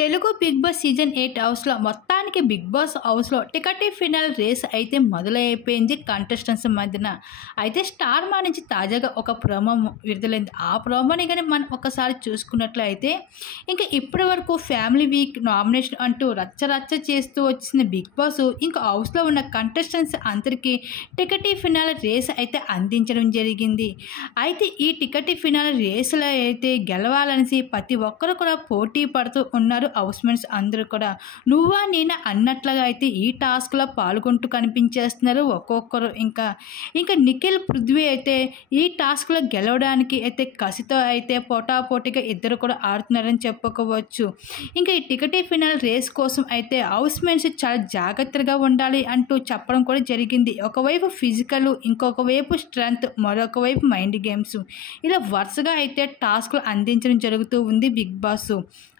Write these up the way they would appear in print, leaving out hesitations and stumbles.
Telugu big boss season 8 హౌస్లో మొత్తానికి big boss హౌస్లో టికెట్ ఫినాల్ రేస్ అయితే మొదలైపోయింది కంటెస్టెంట్స్ మధ్యన. అయితే స్టార్ మా నుంచి తాజాగా ఒక ప్రోమో విడుదలైంది. ఆ ప్రోమోని కానీ మనం ఒకసారి చూసుకున్నట్లయితే ఇంకా ఇప్పటి వరకు ఫ్యామిలీ వీక్ నామినేషన్ అంటూ రచ్చ చేస్తూ వచ్చిన బిగ్ బాస్ ఇంకా హౌస్లో ఉన్న కంటెస్టెంట్స్ అందరికీ టికెట్ ఫినాల్ రేస్ అయితే అందించడం జరిగింది. అయితే ఈ టికెట్ ఫినాల్ రేసులో అయితే గెలవాలనేసి ప్రతి ఒక్కరు కూడా పోటీ పడుతూ ఉన్నారు. హౌస్మేట్స్ అందరూ కూడా నువ్వా నేనా అన్నట్లుగా అయితే ఈ టాస్క్లో పాల్గొంటూ కనిపించేస్తున్నారు ఒక్కొక్కరు. ఇంకా నిఖిల్ పృథ్వీ అయితే ఈ టాస్క్లో గెలవడానికి అయితే కసితో అయితే పోటాపోటీగా ఇద్దరు కూడా ఆడుతున్నారని చెప్పుకోవచ్చు. ఇంకా ఈ టికెట్ ఫినాల్ రేస్ కోసం అయితే హౌస్మేట్స్ చాలా జాగ్రత్తగా ఉండాలి అంటూ చెప్పడం కూడా జరిగింది. ఒకవైపు ఫిజికల్, ఇంకొక వైపు స్ట్రెంగ్త్, మరొక వైపు మైండ్ గేమ్స్, ఇలా వరుసగా అయితే టాస్క్లు అందించడం జరుగుతూ ఉంది బిగ్ బాస్.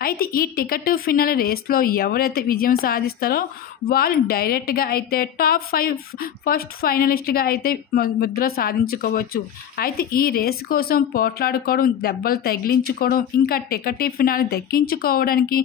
అయితే ఈ టికెట్ ఫినాల్ రేస్లో ఎవరైతే విజయం సాధిస్తారో వాళ్ళు డైరెక్ట్గా అయితే టాప్ 5 ఫస్ట్ ఫైనలిస్ట్గా అయితే ముద్ర సాధించుకోవచ్చు. అయితే ఈ రేస్ కోసం పోట్లాడుకోవడం, దెబ్బలు తగిలించుకోవడం, ఇంకా టికెట్ ఫినాల్ దక్కించుకోవడానికి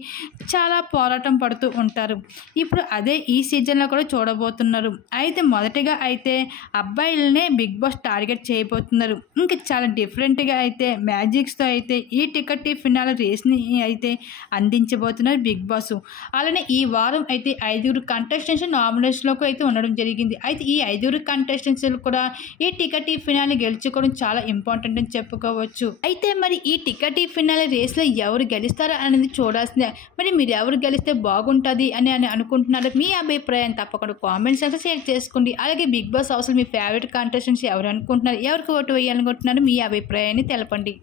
చాలా పోరాటం పడుతూ ఉంటారు. ఇప్పుడు అదే ఈ సీజన్లో కూడా చూడబోతున్నారు. అయితే మొదటిగా అయితే అబ్బాయిలనే బిగ్ బాస్ టార్గెట్ చేయబోతున్నారు. ఇంకా చాలా డిఫరెంట్గా అయితే మ్యాజిక్స్తో అయితే ఈ టికెట్ ఫినాల్ రేస్ని అయితే అందించబోతున్నారు బిగ్ బాస్. అలానే ఈ వారం అయితే 5 కంటెస్టెంట్స్ నామినేషన్లోకి అయితే ఉండడం జరిగింది. అయితే ఈ 5 కంటెస్టెంట్స్ కూడా ఈ టికెట్ ఫినాల్ గెలుచుకోవడం చాలా ఇంపార్టెంట్ అని చెప్పుకోవచ్చు. అయితే మరి ఈ టికెట్ ఫినాల్ రేస్లో ఎవరు గెలుస్తారా అనేది చూడాల్సిందే. మరి మీరు ఎవరు గెలిస్తే బాగుంటుంది అని అనుకుంటున్నారు? మీ అభిప్రాయం తప్పకుండా కామెంట్స్ అయితే షేర్ చేసుకోండి. అలాగే బిగ్ బాస్ హౌస్లో మీ ఫేవరెట్ కంటెస్టెంట్స్ ఎవరు అనుకుంటున్నారు, ఎవరికి ఓటు వేయాలనుకుంటున్నారు, మీ అభిప్రాయాన్ని తెలపండి.